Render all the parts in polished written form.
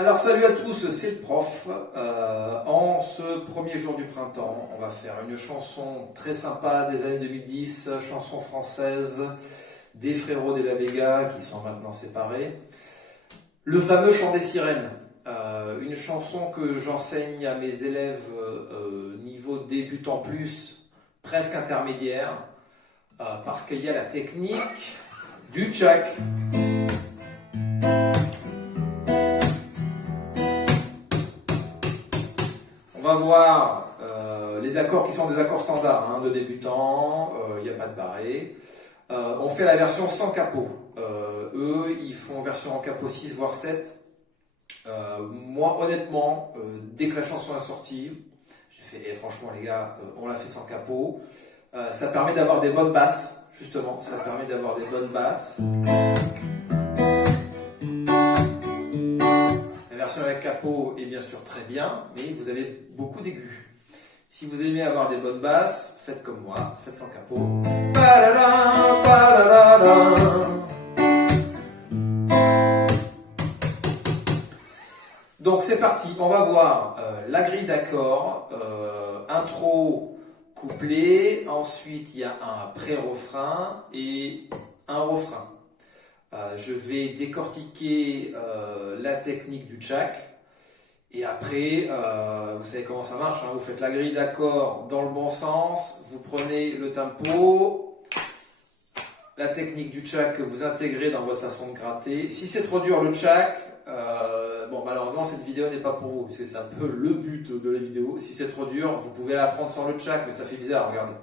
Alors salut à tous, c'est le prof. En ce premier jour du printemps, on va faire une chanson très sympa des années 2010, chanson française des frérots de la Vega qui sont maintenant séparés. Le fameux chant des sirènes, une chanson que j'enseigne à mes élèves niveau débutant plus, presque intermédiaire, parce qu'il y a la technique du tchak. On va voir les accords qui sont des accords standards de débutants, il n'y a pas de barré. On fait la version sans capot. Eux, ils font version en capot 6 voire 7. Moi, honnêtement, dès que la chanson est sortie, j'ai fait, franchement les gars, on l'a fait sans capot. Ça permet d'avoir des bonnes basses, justement, ça permet d'avoir des bonnes basses. La version avec capot est bien sûr très bien, mais vous avez beaucoup d'aigus. Si vous aimez avoir des bonnes basses, faites comme moi, faites sans capot. Donc c'est parti, on va voir la grille d'accords, intro, couplet, ensuite il y a un pré-refrain et un refrain. Je vais décortiquer la technique du tchak. Et après, vous savez comment ça marche, vous faites la grille d'accords dans le bon sens, vous prenez le tempo, la technique du tchak que vous intégrez dans votre façon de gratter. Si c'est trop dur le tchak, bon malheureusement cette vidéo n'est pas pour vous, parce que c'est un peu le but de la vidéo. Si c'est trop dur, vous pouvez l'apprendre sans le tchak, mais ça fait bizarre, regardez.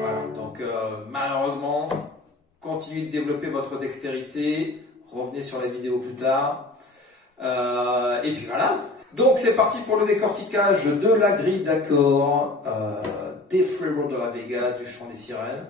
Voilà, donc malheureusement, continuez de développer votre dextérité. Revenez sur la vidéo plus tard. Et puis voilà. Donc c'est parti pour le décortiquage de la grille d'accords des frérots de la Vega du chant des sirènes.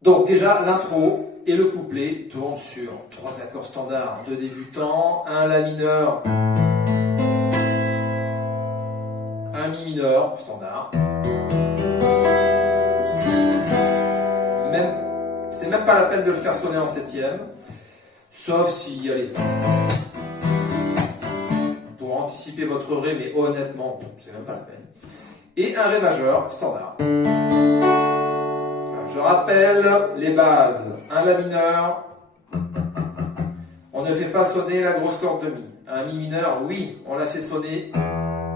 Donc déjà l'intro et le couplet tournent sur 3 accords standards de débutants, un La mineur, un Mi mineur standard. C'est même pas la peine de le faire sonner en 7e. Sauf si, allez, pour anticiper votre Ré, mais honnêtement, c'est même pas la peine. Et un Ré majeur, standard. Alors, je rappelle les bases. Un La mineur, on ne fait pas sonner la grosse corde de Mi. Un Mi mineur, oui, on la fait sonner,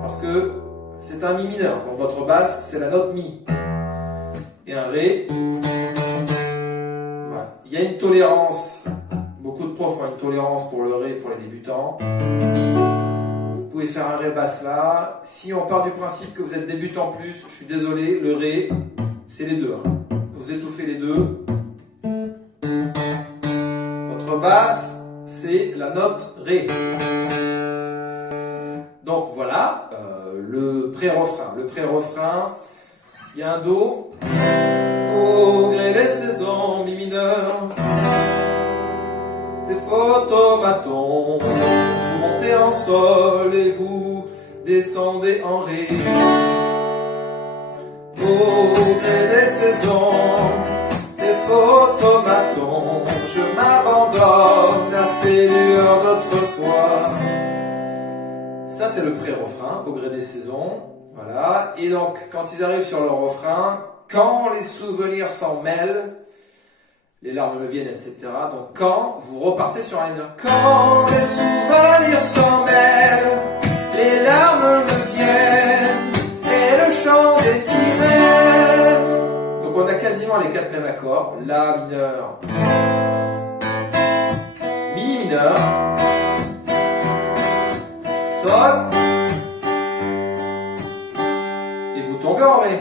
parce que c'est un Mi mineur. Donc votre basse, c'est la note Mi. Et un Ré, voilà. Il y a une tolérance. Beaucoup de profs ont une tolérance pour le Ré pour les débutants. Vous pouvez faire un Ré basse là. Si on part du principe que vous êtes débutant plus, je suis désolé, le Ré, c'est les deux. Vous étouffez les deux. Votre basse, c'est la note Ré. Donc voilà, le pré-refrain. Le pré-refrain, il y a un Do. Au gré des saisons, Mi mineur. Des photomatons, vous montez en sol et vous descendez en Ré. Au gré des saisons, des photomatons, je m'abandonne à ces lueurs d'autrefois. Ça c'est le pré-refrain, au gré des saisons. Voilà. Et donc quand ils arrivent sur le refrain, quand les souvenirs s'en mêlent, les larmes me viennent, etc. Donc quand vous repartez sur un mineur. Quand les souvenirs s'en mêlent, les larmes me viennent, et le chant des sirènes. Donc on a quasiment les 4 mêmes accords. La mineur, Mi mineur, Sol, et vous tombez en Ré.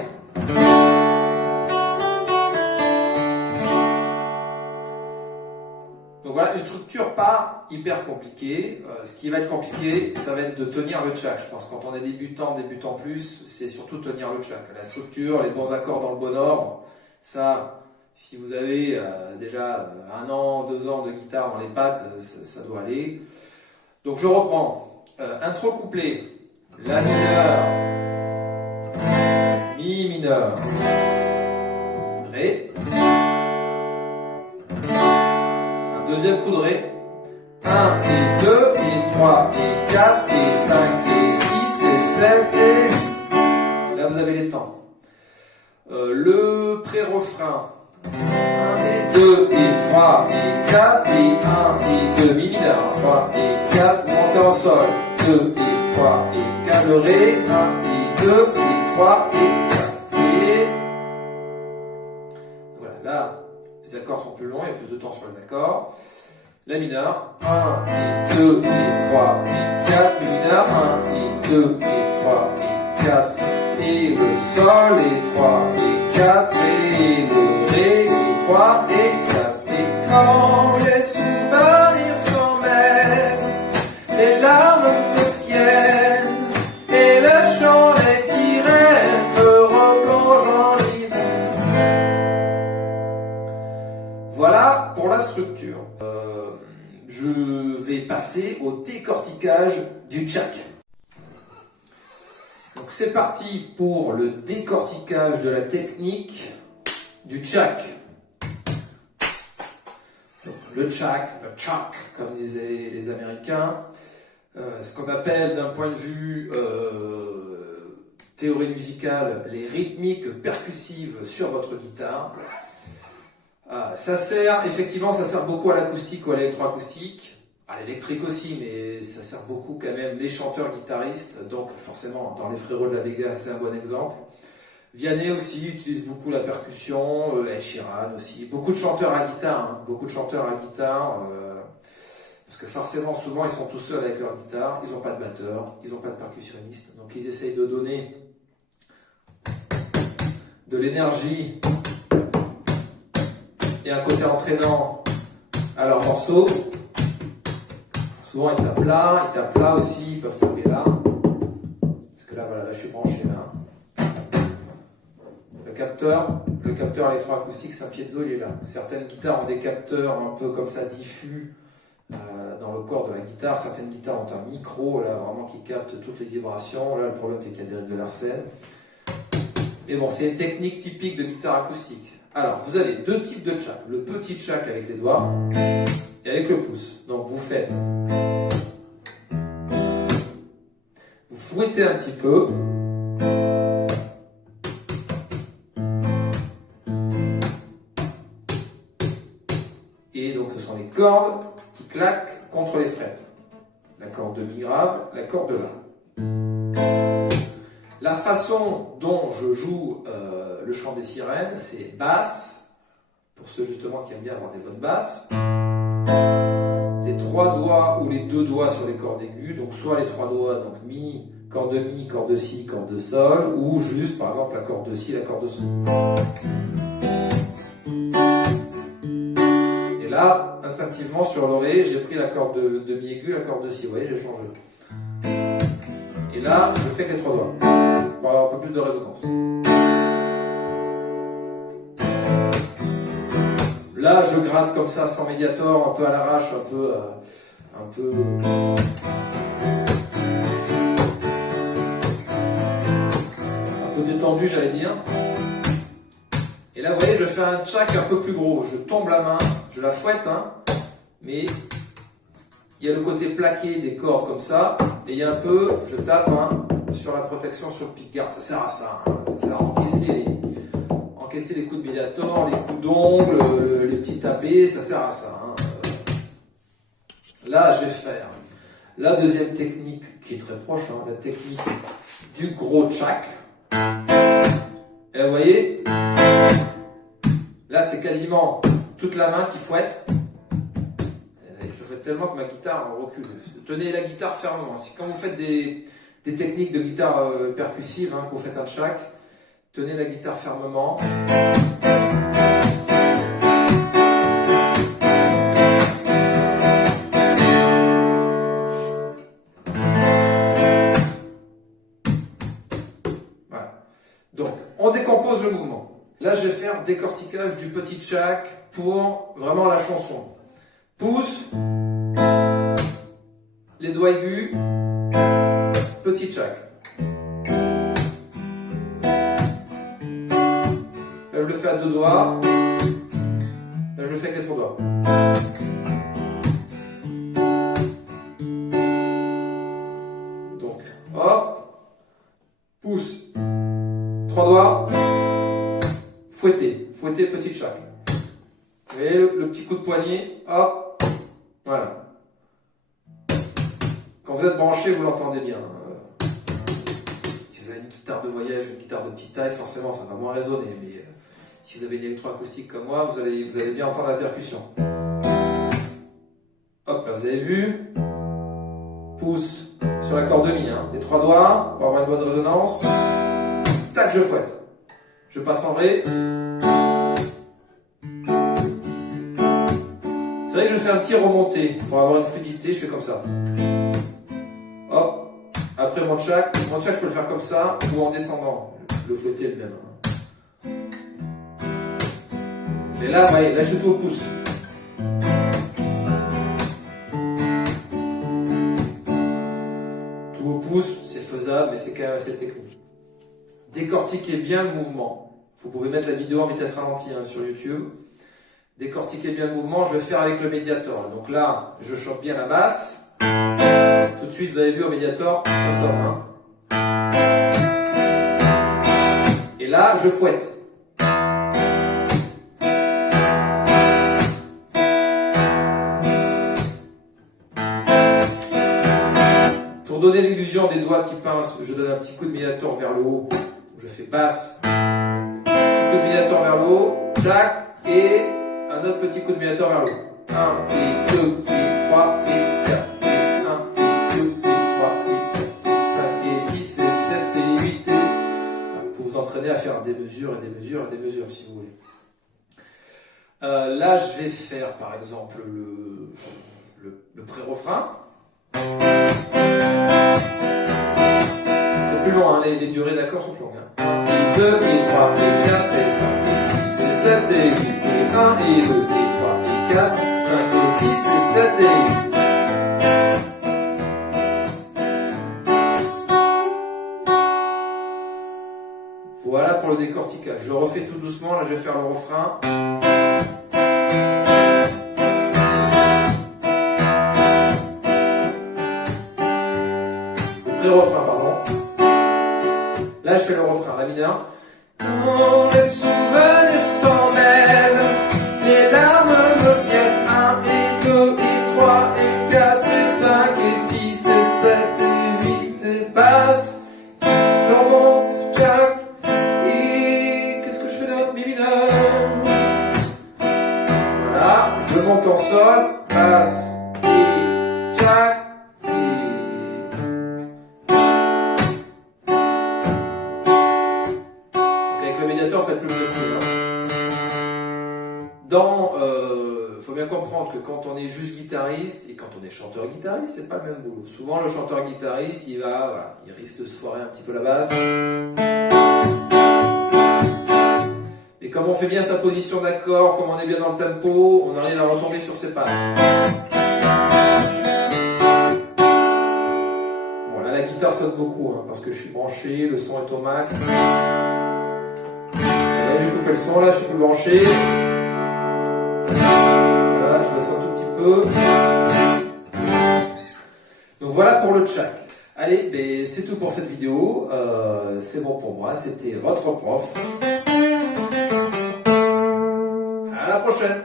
Donc voilà, une structure pas hyper compliquée. Ce qui va être compliqué, ça va être de tenir le tchak. Je pense que quand on est débutant plus, c'est surtout tenir le tchak. La structure, les bons accords dans le bon ordre, ça, si vous avez déjà 1 an, 2 ans de guitare dans les pattes, ça doit aller. Donc je reprends. Intro couplet. La mineur, Mi mineur, Ré. Deuxième coup de Ré. 1 et 2 et 3 et 4 et 5 et 6 et 7 et 8. Là vous avez les temps. Le pré-refrain. 1 et 2 et 3 et 4 et 1 et 2 mi mineur. 3 et 4 montez en sol. 2 et 3 et 4 le Ré. 1 et 2 et 3 et 4. Et voilà, là les accords sont plus longs, il y a plus de temps sur les accords. La mineur, 1 et 2 et 3 et 4, mi mineur, 1 et 2 et 3 et 4, et le sol, et 3 et 4, et le Ré, et 3 et 4. Et quand les souvenirs s'en mêlent, les larmes me viennent, et le chant des sirènes me replonge en hiver. Voilà pour la structure. Je vais passer au décortiquage du tchak. Donc c'est parti pour le décortiquage de la technique du tchak. Donc, le tchak, comme disent les Américains, ce qu'on appelle d'un point de vue théorie musicale, les rythmiques percussives sur votre guitare. Ça sert beaucoup à l'acoustique ou à l'électroacoustique, à l'électrique aussi, mais ça sert beaucoup quand même les chanteurs guitaristes, donc forcément dans les Frérots de la Vega c'est un bon exemple. Vianney aussi utilise beaucoup la percussion, Ed Sheeran aussi, beaucoup de chanteurs à guitare, parce que forcément souvent ils sont tout seuls avec leur guitare, ils n'ont pas de batteur, ils n'ont pas de percussionniste, donc ils essayent de donner de l'énergie et un côté entraînant à leur morceau. Souvent ils tapent là aussi, ils peuvent taper là. Parce que là, voilà, là je suis branché là. Le capteur électroacoustique, c'est un piezo, il est là. Certaines guitares ont des capteurs un peu comme ça diffus dans le corps de la guitare. Certaines guitares ont un micro là vraiment qui capte toutes les vibrations. Là le problème c'est qu'il y a de l'arsène. Mais bon, c'est une technique typique de guitare acoustique. Alors, vous avez deux types de tchak. Le petit tchak avec les doigts et avec le pouce. Donc, vous faites... Vous fouettez un petit peu. Et donc, ce sont les cordes qui claquent contre les frettes. La corde de mi grave, la corde de la. La façon dont je joue le chant des sirènes, c'est basse, pour ceux justement qui aiment bien avoir des bonnes basses. Les 3 doigts ou les 2 doigts sur les cordes aiguës, donc soit les 3 doigts, donc mi, corde de si, corde de sol, ou juste par exemple la corde de si, la corde de sol. Et là, instinctivement sur le Ré, j'ai pris la corde de mi aiguë, la corde de si, vous voyez, j'ai changé. Et là, je fais que les 3 doigts, pour avoir un peu plus de résonance. Là, je gratte comme ça, sans médiator, un peu à l'arrache, un peu détendu, j'allais dire. Et là, vous voyez, je fais un tchak un peu plus gros. Je tombe la main, je la fouette, mais il y a le côté plaqué des cordes comme ça, et il y a un peu, je tape sur la protection sur le pick-guard. Ça sert à ça, ça sert à encaisser les coups de médiator, les coups d'ongle, les petits tapés, ça sert à ça. Là, je vais faire la deuxième technique qui est très proche, la technique du gros tchak. Et vous voyez, là c'est quasiment toute la main qui fouette. Je fouette tellement que ma guitare recule. Tenez la guitare fermement. Quand vous faites des techniques de guitare percussive, que vous faites un tchak, tenez la guitare fermement. Voilà. Donc, on décompose le mouvement. Là, je vais faire décortiquage du petit tchak pour vraiment la chanson. Pouce, les doigts aigus, petit tchak. Là, je le fais à 2 doigts. Là, je le fais avec les 3 doigts. poignet, hop, voilà. Quand vous êtes branché, vous l'entendez bien. Si vous avez une guitare de voyage, une guitare de petite taille, forcément ça va moins résonner. Mais si vous avez une électroacoustique comme moi, vous allez bien entendre la percussion. Hop là, vous avez vu? Pouce sur la corde de mi, hein. Les 3 doigts pour avoir une bonne résonance. Tac, je fouette. Je passe en ré. C'est vrai que je fais un petit remonté pour avoir une fluidité, je fais comme ça. Hop. Après mon tchak, je peux le faire comme ça ou en descendant. Le fouetter le même. Mais là, voyez, là je suis tout au pouce. Tout au pouce, c'est faisable, mais c'est quand même assez technique. Décortiquez bien le mouvement. Vous pouvez mettre la vidéo en vitesse ralentie hein, sur YouTube. Décortiquez bien le mouvement, je vais faire avec le Mediator. Donc là, je chope bien la basse. Tout de suite, vous avez vu au Mediator, ça sonne. Hein. Et là, je fouette. Pour donner l'illusion des doigts qui pincent, je donne un petit coup de Mediator vers le haut. Je fais basse. Petit coup de Mediator vers le haut. Tchac. Et un autre petit coup de Mediator vers le haut. 1, et 2, et 3, et 4. Entraîner à faire des mesures et des mesures et des mesures si vous voulez. Là je vais faire par exemple le pré-refrain. C'est plus long, hein, les durées d'accords sont longues. 1, 2, et 3, et 4, et 5, et 6, et 7, et 8, et 1, et 2, et 3, et 4, 5, et 6, et 7, et 8. Voilà pour le décortiquage. Je refais tout doucement. Là, je vais faire le refrain. Le pré-refrain, pardon. Là, je fais le refrain. La mineur. Quand les souvenirs s'en mêlent, les larmes me viennent. 1 et 2 et 3 et 4 et 5 et 6 et 7 et 8 et basse. Je remonte, jack. Voilà, je monte en sol, basse, et tchac, et... Avec le Mediator, faites plus précis. Faut bien comprendre que quand on est juste guitariste et quand on est chanteur-guitariste, c'est pas le même boulot. Souvent, le chanteur-guitariste, il risque de se foirer un petit peu la basse. Et comme on fait bien sa position d'accord, comme on est bien dans le tempo, on arrive à retomber sur ses pattes. Bon, là la guitare sonne beaucoup, hein, parce que je suis branché, le son est au max. Là j'ai coupé le son, là je suis plus branché. Voilà, je baisse un tout petit peu. Donc voilà pour le tchak. Allez, ben, c'est tout pour cette vidéo. C'est bon pour moi, c'était votre prof. À la prochaine!